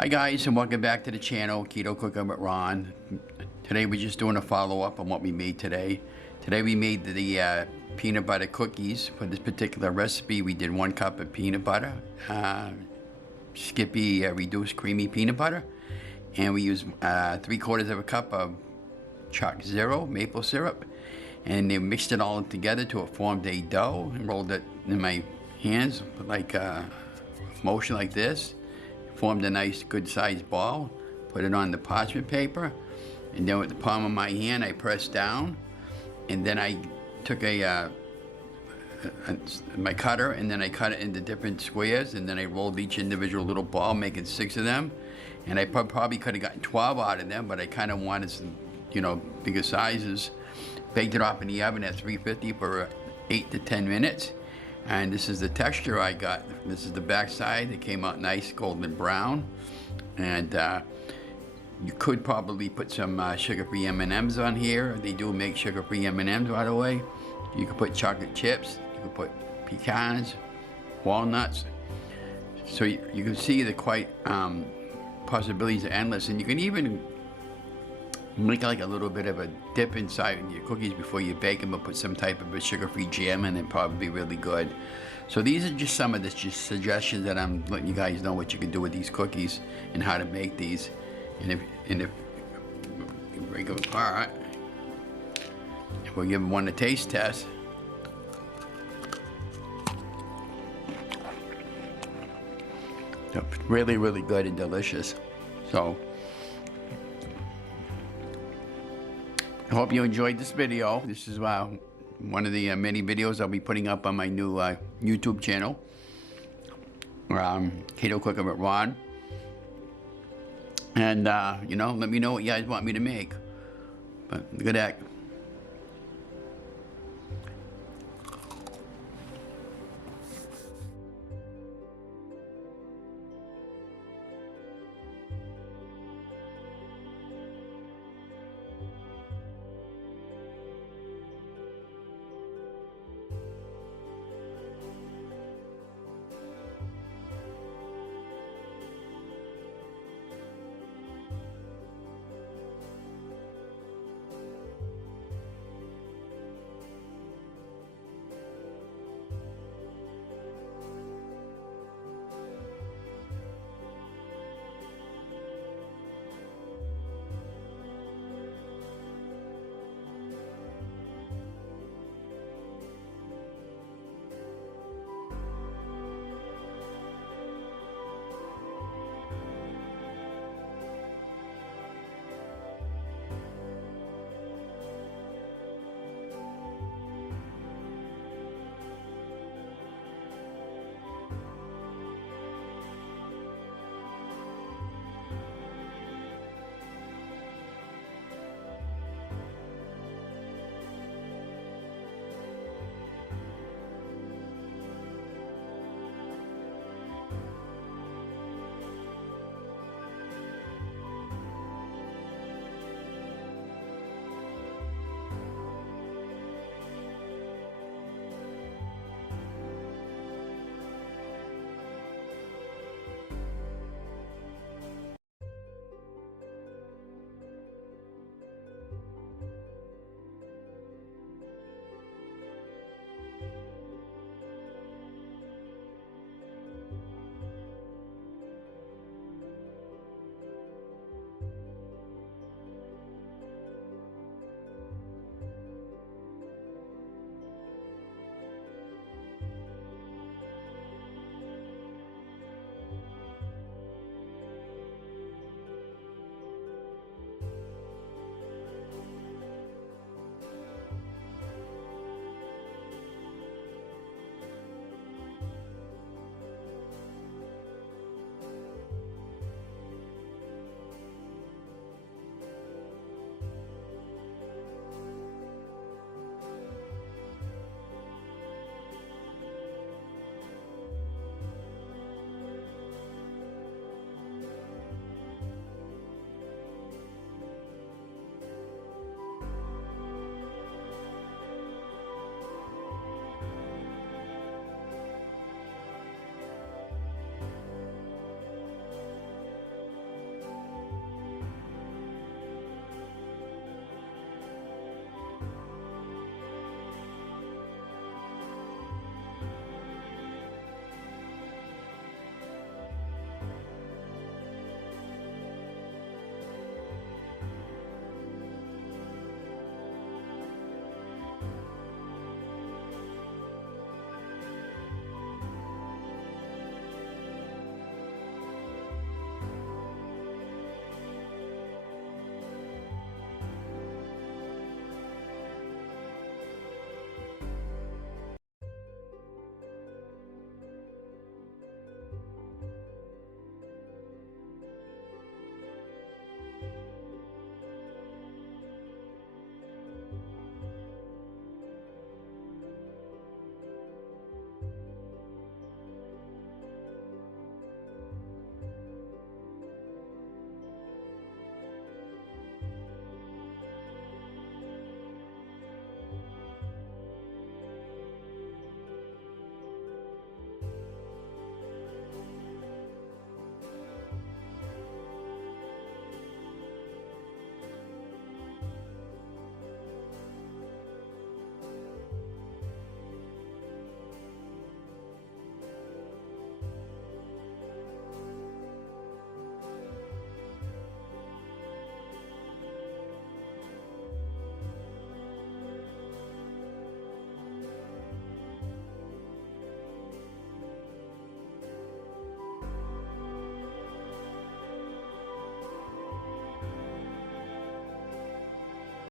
Hi guys, and welcome back to the channel, Keto Cooking with Ron. Today we're just doing a follow-up on what we made today. Today we made the peanut butter cookies. For this particular recipe, we did 1 cup of peanut butter, Skippy reduced creamy peanut butter, and we used 3/4 of a cup of choc zero maple syrup, and they mixed it all together till it formed a dough, and rolled it in my hands like motion like this. Formed a nice good sized ball, put it on the parchment paper, and then with the palm of my hand I pressed down, and then I took my cutter, and then I cut it into different squares, and then I rolled each individual little ball, making 6 of them, and I probably could have gotten 12 out of them, but I kind of wanted some, bigger sizes. Baked it off in the oven at 350 for 8 to 10 minutes. And this is the texture I got. This is the back side. It came out nice golden brown. And you could probably put some sugar-free M&Ms on here. They do make sugar-free M&Ms, by the way. You could put chocolate chips. You could put pecans, walnuts. So you can see the possibilities are endless. And you can even make like a little bit of a dip inside your cookies before you bake them, or put some type of a sugar-free jam in it, probably be really good. So these are just some of the suggestions that I'm letting you guys know what you can do with these cookies and how to make these. And if you break them apart, we'll give one a taste test. They're really, really good and delicious. So I hope you enjoyed this video. This is one of the many videos I'll be putting up on my new YouTube channel, Keto Cooking with Ron. And let me know what you guys want me to make. But look at that